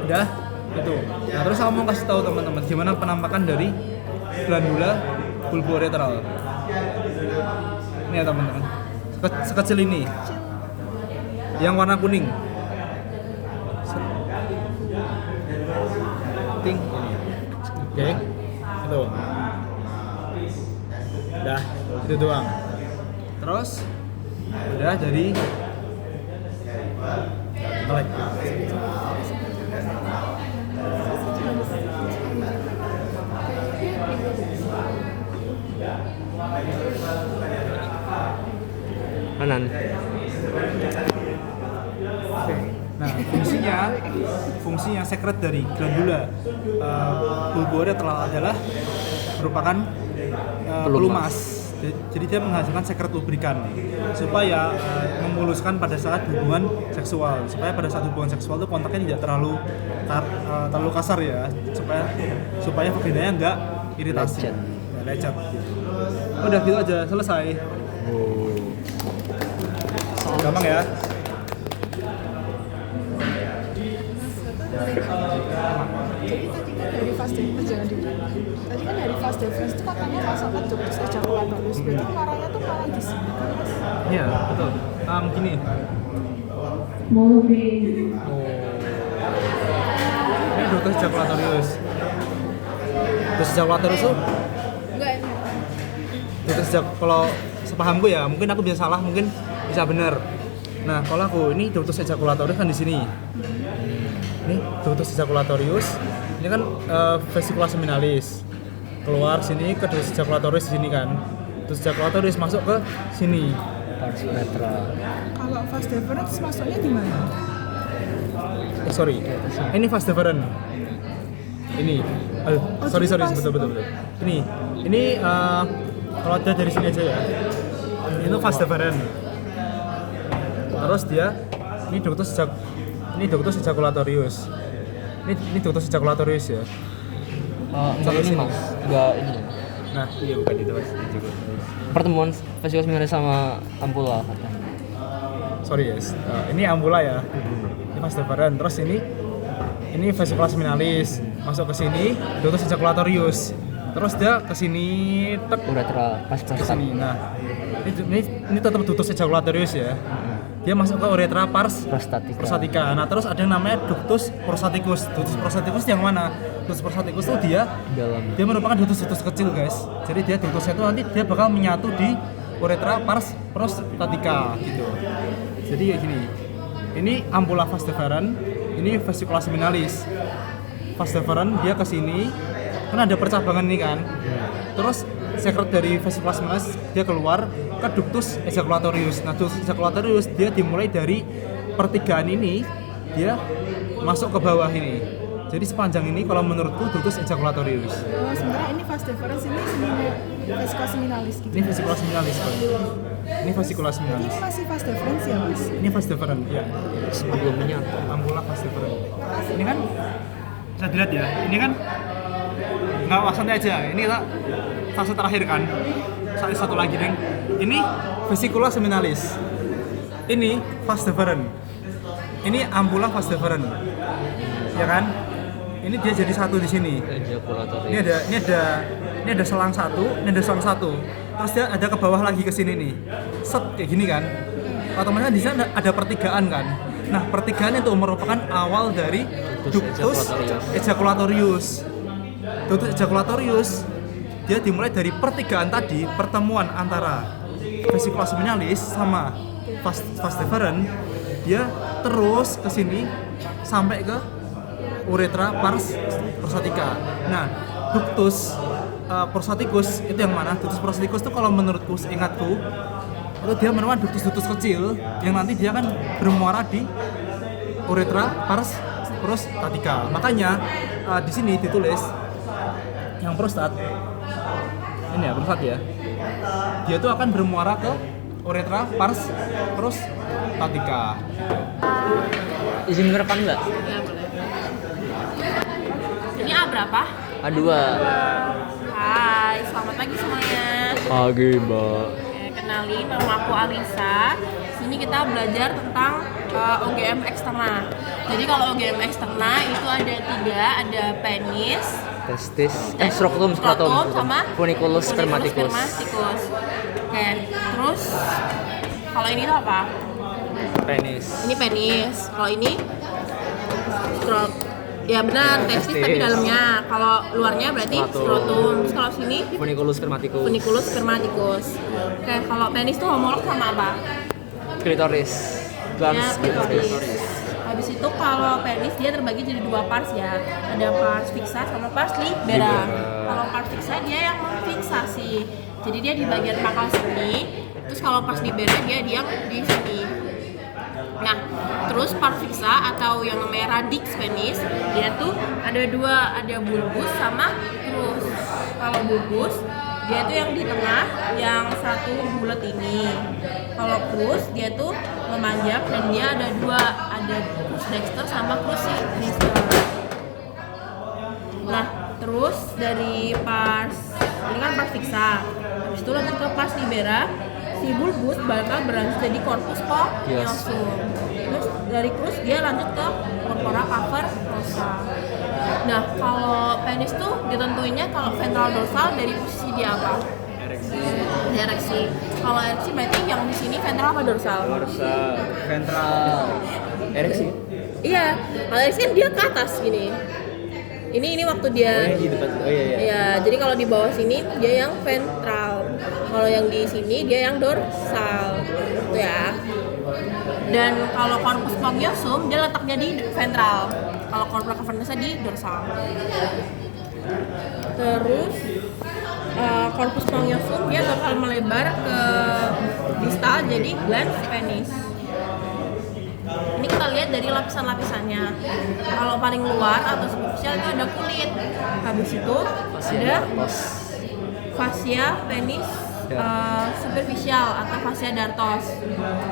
Udah, itu. Nah, terus saya mau kasih tahu teman-teman gimana penampakan dari glandula bulboretral. Ini ya teman-teman. Sekecil ini. Yang warna kuning. Ting. Oke. Itu. Udah, itu doang. Terus udah jadi melek. Kanan. Nah, fungsinya sekret dari glandula bulboretral adalah merupakan pelumas. Jadi dia menghasilkan sekret lubrikan supaya memuluskan pada saat hubungan seksual. Supaya pada saat hubungan seksual itu kontaknya tidak terlalu kasar ya. Supaya vaginanya enggak iritasi. Lecet. Udah gitu aja, selesai. Gampang ya. Jadi tadi kan dari fase jangan di. Tadi kan dari fase deferens itu katanya masukkan ductus ejaculatorius. Berarti marahnya tuh malah di sini kan Mas? Iya, betul. Gini. Ini ductus ejaculatorius. Ductus ejaculatorius itu Enggak ini. kalau sepahamku ya, mungkin aku bisa salah, mungkin bisa benar. Nah, kalau aku ini ductus ejaculatorius kan di sini. Ini ductus ejaculatorius. Ini kan vesicula seminalis. Keluar sini ke ductus ejaculatorius di sini kan. Ductus ejaculatorius masuk ke sini. Pars uretra. Kalau fase deferens masuknya di mana? Sorry. Ini vas deferens. Ini. Sorry, betul. Ini kalau ada dari sini aja ya. Itu vas deferens. Terus dia ini ductus ejaculatorius. Ini ductus ejaculatorius ya. Enggak ini mas, enggak ini. Nah, iya bukan itu mas. Pertemuan vesicula seminalis sama ampula katanya. Sorry yes. Ini ambula ya. Ini vas deferens. Terus ini vesicula seminalis. Masuk ke sini ductus ejaculatorius. Terus dia ke sini Uretra pas ke prostat. sini. Nah, ini tetap ductus ejaculatorius ya. Dia masuk ke uretra pars prostatica. Nah, terus ada yang namanya ductus prostaticus. Ductus prostaticus yang mana? Ductus prostaticus itu dia merupakan ductus kecil, guys. Jadi dia ductusnya itu nanti dia bakal menyatu di uretra pars prostatica gitu. Jadi kayak gini. Ini ampula vas deferens, ini vesicula seminalis. Vas deferens dia ke sini. Kan ada percabangan ini kan. Terus sekret dari vesicula seminalis dia keluar ke ductus ejaculatorius. Nah, ductus ejaculatorius dia dimulai dari pertigaan ini, dia masuk ke bawah ini. Jadi sepanjang ini kalau menurutku ductus ejaculatorius. Oh, sementara ini fase deferens ini vesicula seminalis gitu. Ini vesicula seminalis, Pak. Ini vesicula Ini seminalis. masih fase deferens ya Mas? Ini vas deferens, ya. Sebelumnya Ampula vas deferens. Ini kan bisa dilihat ya. Ini kan nggak santai aja. Ini kita fase terakhir kan. Satu lagi neng. Ini vesicula seminalis. Ini vas deferens. Ini ampula vas deferens. Ya kan? Ini dia jadi satu di sini. ejaculatorius. Ini ada selang satu, ini ada selang satu. Terus dia ada ke bawah lagi ke sini nih. Set kayak gini kan. Otomatis di sana ada pertigaan kan. Nah, pertigaan itu merupakan awal dari ductus ejaculatorius. Ductus ejaculatorius dia dimulai dari pertigaan tadi, pertemuan antara vesicula seminalis sama vas deferens. Dia terus ke sini sampai ke uretra pars prostatica. Nah, ductus prostaticus itu yang mana? Ductus prostaticus itu kalau menurutku, seingatku, itu dia merupakan ductus kecil yang nanti dia akan bermuara di uretra pars prostatica. Makanya di sini ditulis yang prostat. Ini ya, prostat ya. Dia itu akan bermuara ke uretra pars prostatica. Izin ngerekam nggak? Ya boleh. Ini A berapa? A2. Hai, selamat pagi semuanya. Pagi, Mbak. Kenalin, nama aku Alisa. Sini kita belajar tentang OGM eksterna. Jadi kalau OGM eksterna itu ada 3, ada penis, Testis, skrotum, sama funiculus spermaticus. Oke, terus kalau ini tuh apa? Penis. Ini penis. Kalau ini scrot. Ya benar, testis tapi dalamnya. Kalau luarnya berarti skrotum. Terus kalau sini Funiculus spermaticus. funiculus spermaticus. Oke, kalau penis tuh homolog sama apa? Klitoris. Ya, Glans klitoris. Habis itu kalau penis dia terbagi jadi 2 pars ya. Ada pars fixa sama pars libera. Kalau pars fixa dia yang memfiksasi. Jadi dia di bagian pangkal sini. Terus kalau pars libera dia di sini. Nah, terus pars fixa atau yang namanya radix penis, dia tuh ada 2, ada bulbus sama crus. Kalau bulbus dia tuh yang di tengah, yang satu bulat ini. Kalau crus dia tuh memanjang dan dia ada 2, ada crus dexter sama crus sinister. Nah, terus dari pars ini kan pars fixa. Habis itu lanjut ke pars libera. Si bulbus bakal berlanjut jadi corpus spongiosum. Terus dari crus dia lanjut ke corpora cavernosa. Nah, kalau penis tuh ditentuinnya kalau ventral dorsal dari posisi dia apa? Ereksi. Kalau ereksi berarti yang di sini ventral apa dorsal? Dorsal. Ventral. Ereksi. Iya, kalau ereksi kan dia ke atas gini. Ini waktu dia. Di depan. Oh iya. Ya, jadi kalau di bawah sini dia yang ventral. Kalau yang di sini dia yang dorsal. Itu ya. Dan kalau corpus spongiosum dia letaknya di ventral. Kalau corpora cavernosa di dorsal. Terus corpus spongiosum dia bakal melebar ke distal jadi glans penis. Ini kita lihat dari lapisan-lapisannya. Kalau paling luar atau superficial itu ada kulit. Habis itu ada fascia penis superficial atau fascia dartos.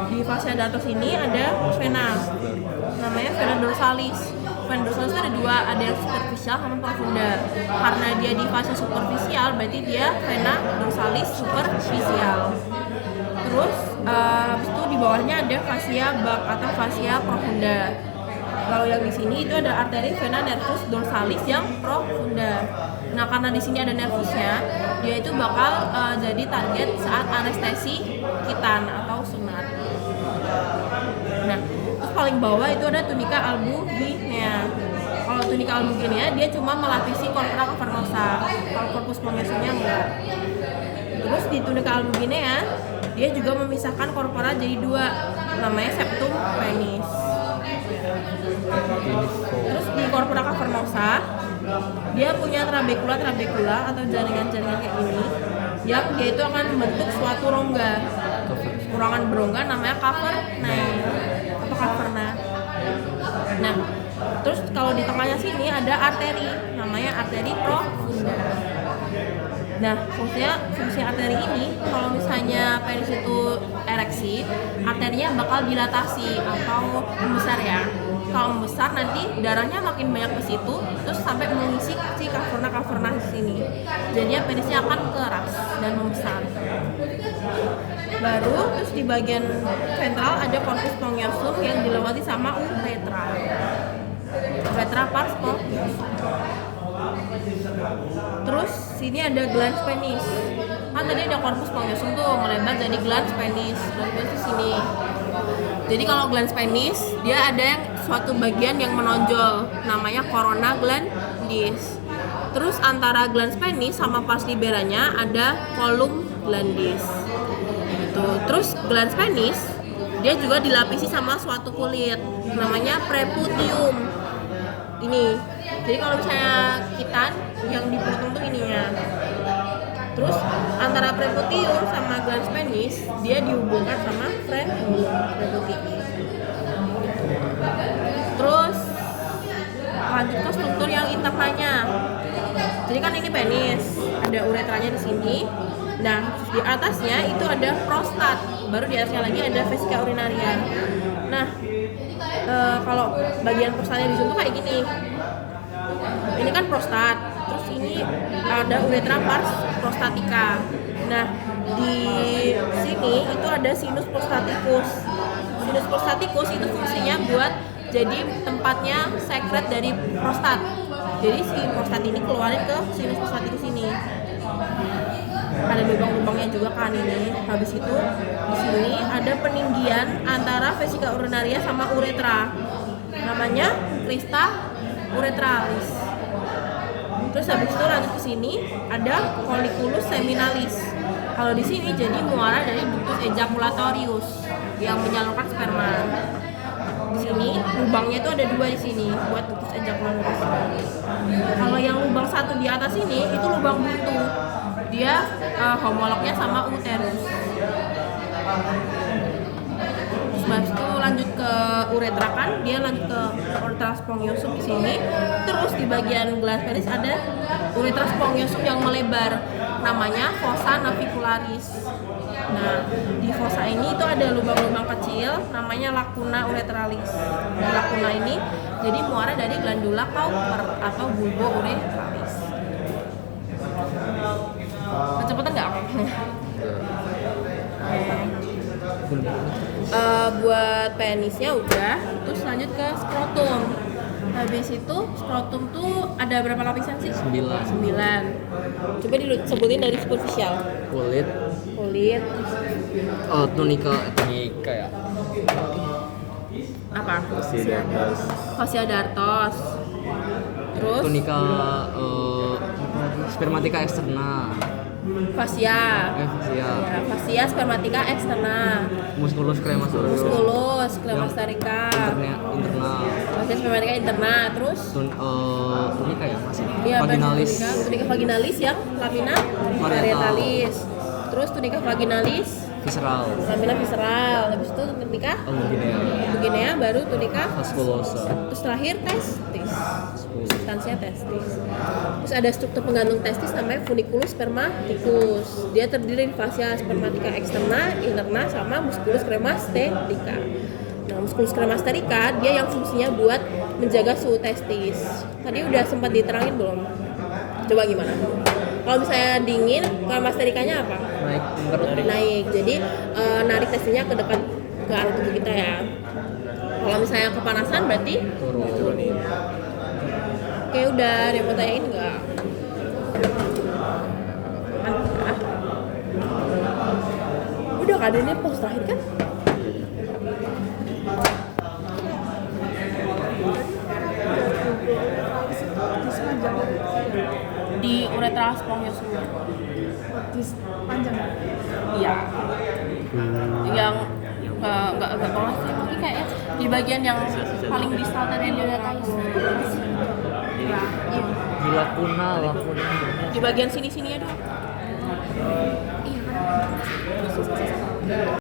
Di fascia dartos ini ada vena. Namanya vena dorsalis. Vena dorsalis itu ada 2, ada yang superficial sama profunda. Karena dia di fascia superficial, berarti dia vena dorsalis superficial. Terus habis itu di bawahnya ada fascia bak atau fascia profunda. Kalau yang di sini itu ada arteri vena nervus dorsalis yang profunda. Nah, karena di sini ada nervusnya, dia itu bakal jadi target saat anestesi kitan atau sunat. Nah, terus paling bawah itu ada tunica albuginea. Kalau tunica albuginea dia cuma melapisi corpora cavernosa. Kalau corpus spongiosumnya enggak. Terus di tunica albuginea dia juga memisahkan corpora jadi 2, namanya septum penis. Terus di corpora cavernosa dia punya trabekula atau jaringan-jaringan kayak ini yang dia itu akan membentuk suatu rongga. Kurangan berongga namanya cavernae atau caverna. Nah, terus kalau di tengahnya sini ada arteri namanya arteri profunda. Nah, fungsi arteri ini kalau misalnya penis itu ereksi, arterinya bakal dilatasi atau membesar ya. Kalau membesar nanti darahnya makin banyak ke situ, terus sampai mengisi si caverna di sini. Jadi penisnya akan keras dan membesar. Baru terus di bagian ventral ada corpus spongiosum yang dilewati sama uretra. Uretra pars spongiosum. Terus sini ada glans penis. Kan tadi ada corpus spongiosum tuh melebar jadi glans penis. Glans penis di sini. Jadi kalau glans penis dia ada yang suatu bagian yang menonjol namanya corona glandis. Terus antara glans penis sama pars liberanya ada column glandis. Gitu. Terus glans penis dia juga dilapisi sama suatu kulit namanya preputium. Ini. Jadi kalau misalnya kitan yang dipotong tuh ininya. Terus antara preputium sama glans penis dia dihubungkan sama preputium. Terus lanjut ke struktur yang internalnya. Jadi kan ini penis, ada uretranya di sini. Nah, di atasnya itu ada prostat, baru di atasnya lagi ada vesika urinaria. Nah, kalau bagian prostatnya di sini tuh kayak gini. Ini kan prostat, terus ini ada uretra pars prostatica. Nah, di sini itu ada sinus prostaticus. Sinus prostaticus itu fungsinya buat jadi tempatnya sekret dari prostat. Jadi si prostat ini keluarin ke sinus prostaticus ini. Ada lubang-lubangnya juga kan ini. Habis itu di sini ada peninggian antara vesika urinaria sama uretra. Namanya crista uretralis. Terus habis itu lanjut ke sini ada colliculus seminalis. Kalau di sini jadi muara dari ductus ejaculatorius yang menyalurkan sperma. Di sini lubangnya itu ada 2 di sini buat ductus ejaculatorius. Kalau yang lubang satu di atas ini itu lubang buntu. Dia homolognya sama uterus. Terus itu lanjut ke uretra kan, dia lanjut ke uretra spongiosum di sini. Terus di bagian glans penis ada uretra spongiosum yang melebar, namanya fossa navicularis. Nah, di fossa ini itu ada lubang-lubang kecil, namanya lacuna uretralis. Nah, lacuna ini jadi muara dari glandula Cowper atau bulbo uretralis. Kecepatan nggak? Buat penisnya udah, terus lanjut ke skrotum. Habis itu skrotum tuh ada berapa lapisan sih? 9. Coba disebutin dari superficial. Kulit, tunika ya. Apa? Fasciatus. Fascia dartos. Terus Tunika spermatica externa. fascia. Fascia. Ya, fascia spermatica externa. Musculus crematorius. Musculus crematorica. Internal. Fascia spermatica interna. Terus Tunika ya masih. ya, Vaginalis. tunika vaginalis yang lamina parietalis. Terus tunika vaginalis, Visceral. lamina visceral. Habis itu tunika buginea, baru tunika Vasculosa. terus terakhir testis. Substansia testis. Terus ada struktur penggantung testis namanya funiculus spermaticus. Dia terdiri dari fascia spermatica externa, interna, sama musculus cremasterika. Nah, musculus cremasterika dia yang fungsinya buat menjaga suhu testis. Tadi udah sempat diterangin belum? Coba gimana? Kalau misalnya dingin, cremasterikanya apa? Naik. Jadi narik testisnya ke dekat ke arah tubuh kita ya. Kalau misalnya kepanasan berarti Turun. Oke, udah ada yang mau tanyain nggak? Udah keadaannya pos terakhir kan? Di sepanjang Di uretra spongiosum. di panjang. Iya. Yang nggak bawah sih, mungkin kayak di bagian yang paling distal dari uretralis. Di lacuna. Di bagian sini-sini ya dong.